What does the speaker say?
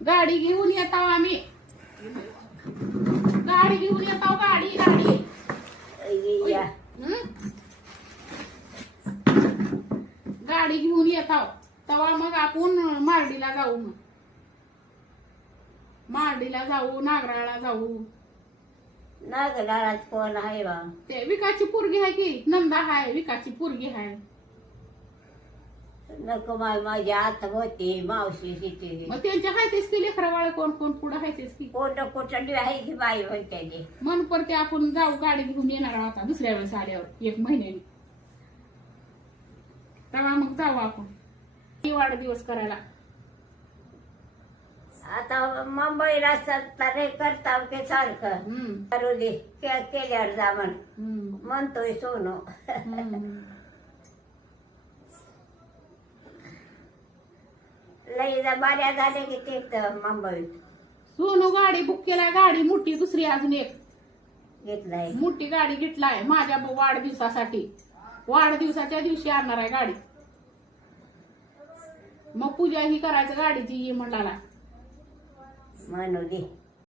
गाडी घेऊन येतो आम्ही, गाडी घेऊन येतो, गाडी गाडी या. हं? गाडी घेऊन येतो तेव्हा मग आपण मारडीला जाऊ, मग मारडीला जाऊ, नागराळला जाऊ. नागराळात कोण आहे बा? ते विकाची पोरगी आहे की नंदा आहे, विकाची पोरगी आहे. नको माझी आता होती मावशी तिथे मग त्यांच्या हायतेच की लेकरावाळे कोण कोण पुढं हायतेच की. कोट कोटली आहे की बाई म्हणते. मन परते आपण जाऊ, गाडी घेऊन येणार आहोत आता दुसऱ्या वेळेस आल्यावर 1 महिन्याने. तेव्हा मग जाऊ आपण वाढदिवस करायला. आता मुंबईला तरी करता ते सारखं करू दे केल्यावर जा म्हणतोय सोनू. लई बऱ्या झाले की ते मुंबईत सोनू गाडी बुक केलाय, गाडी मोठी दुसरी अजून एक घेतलाय. मोठी गाडी घेतलाय माझ्या वाढदिवसासाठी. वाढदिवसाच्या दिवशी आणणार आहे गाडी. मग पूजा ही करायचं गाडीची ये म्हणाला. म्हणू दे.